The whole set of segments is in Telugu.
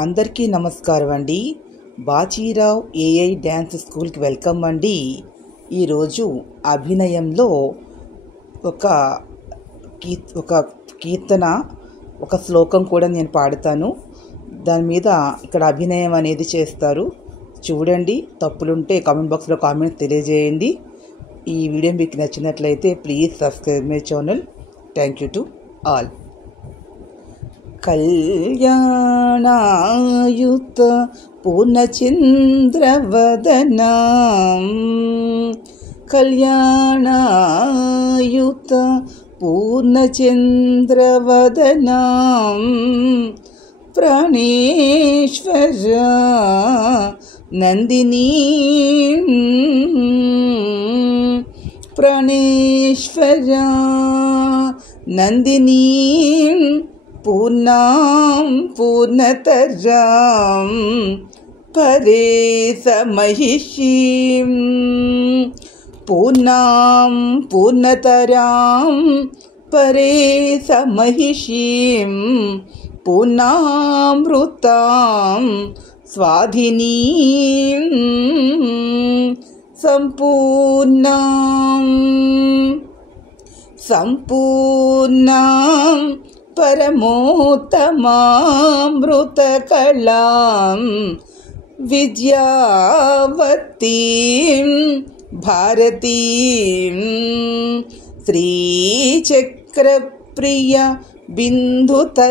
అందరికీ నమస్కారం అండి. బాచీరావ్ ఏఐ డ్యాన్స్ స్కూల్కి వెల్కమ్ అండి. ఈరోజు అభినయంలో ఒక కీర్తన, ఒక శ్లోకం కూడా నేను పాడతాను. దాని మీద ఇక్కడ అభినయం అనేది చేస్తారు. చూడండి, తప్పులుంటే కామెంట్ బాక్స్లో కామెంట్స్ తెలియజేయండి. ఈ వీడియో మీకు నచ్చినట్లయితే please subscribe my channel. Thank you to all. కళ్యాణాయుత పూర్ణచంద్రవదనం, కళ్యాణాయుత పూర్ణచంద్రవదనం, ప్రాణేశ్వర నందిని, ప్రాణేశ్వర నందిని, పూర్ణాం పూర్ణతరాం పరేశ మహిషీం, పూర్ణాం పూర్ణతరాం పరేశ మహిషీం, పూర్ణామృతాం స్వాధినీం, సంపూర్ణాం సంపూర్ణాం పరమోత్తమామృతకళాం, విద్యావతీం భారతీం, శ్రీచక్రప్రియ బిందుతర్పణపరాం,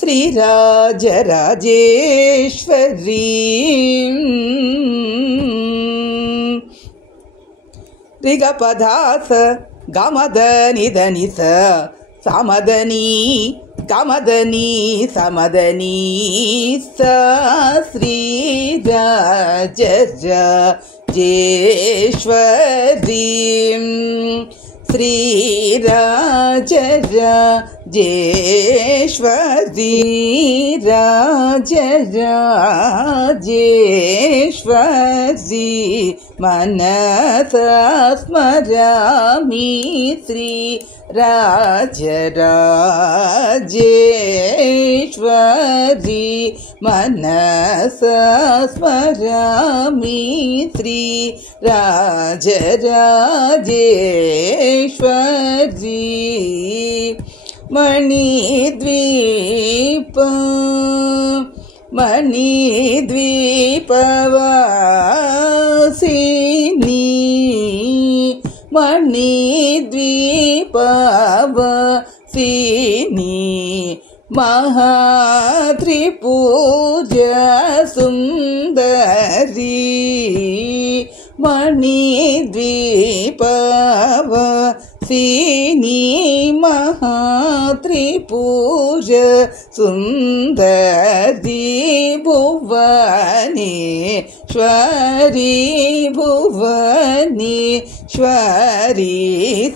శ్రీరాజరాజేశ్వరీం, రిగపదాస గమదని దని స సమదని గమదని సమదని స, శ్రీరాజరాజేశ్వరీం, శ్రీరాజరాజేశ్వరీ, రాజరాజేశ్వరీ మనసా స్మరామి, శ్రీ రాజరాజేశ్వరీ మనసా స్మరామి, శ్రీ రాజరాజేశ్వరీ, మణిద్వీప మణిద్వీపవాసిని, మణిద్వీపవాసిని, మహాత్రిపుర సుందరి, మణిద్వీపవాసిని, మహాత్రిపుర సుందరి, భువనేశ్వరి భువనేశ్వరి,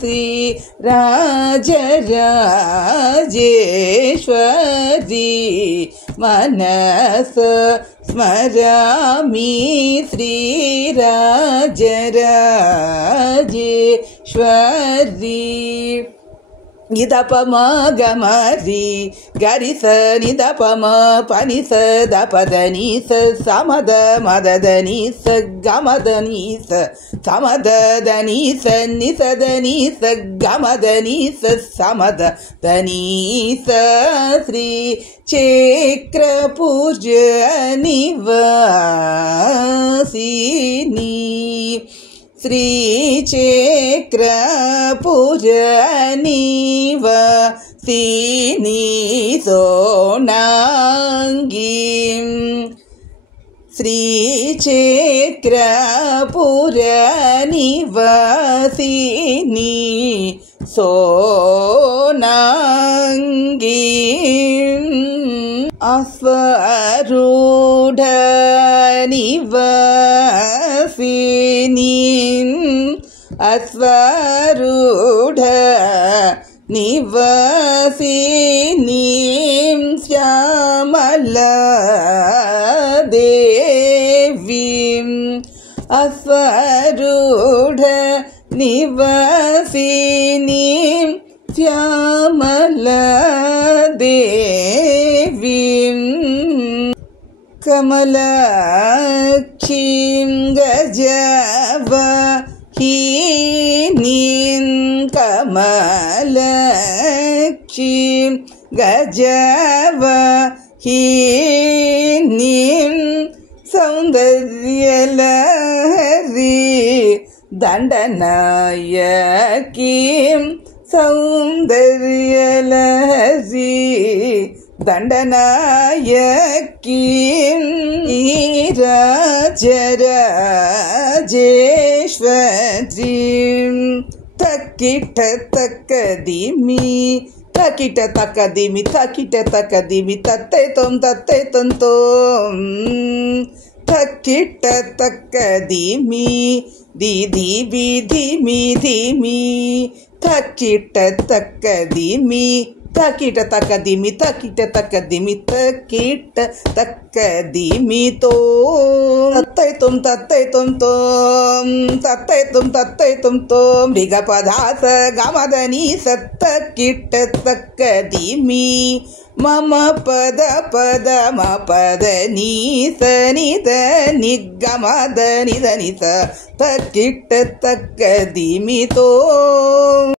శ్రీ రాజరాజేశ్వరీ మనస స్మరామి, శ్రీ రాజరాజేశ్వరీ, నిదపమ గమరి గరిస నిదపమ పని స దపదని స సమద మదని స గమదని స సమదని స నిసదని స గమదని స సమదని స, శ్రీ చక్రపూజ నివాసిని, శ్రీచక్రపూజ నివాసిని, సోనాంగీం, శ్రీచక్రపూజ నివాసిని, సోనాంగీం, అశ్వరూఢ నివాసిని, అశ్వరూఢ నివాసిని, శ్యామలా దేవీం, అశ్వరూఢ నివాసిని, శ్యామలా దేవీం, कमलाक्षीं गजवहिनीं कमलाक्षीं गजवहिनीं सौन्दर्यलहरी दण्डनायकीं सौन्दर्यलहरी दण्डनायकीं राजराजेश्वरीं तक्किट तक्कदिमि तकिट तक्कदिमि तकिट तक्कदिमि तत्ते तों तक्किट तक्कदिमि दीदी बीधिमि धीमि तकिट तक्कदिमि तकिट तक्कदिमि तकिट तक्कदिमि तकिट तक्कदिमि तो तत्ते तुम मृगपदास गमदनी सत्तकिट तक्कदिमि मम पद पद म पद नी सनि द निगमद निद नित तकिट तक्कदिमि तो।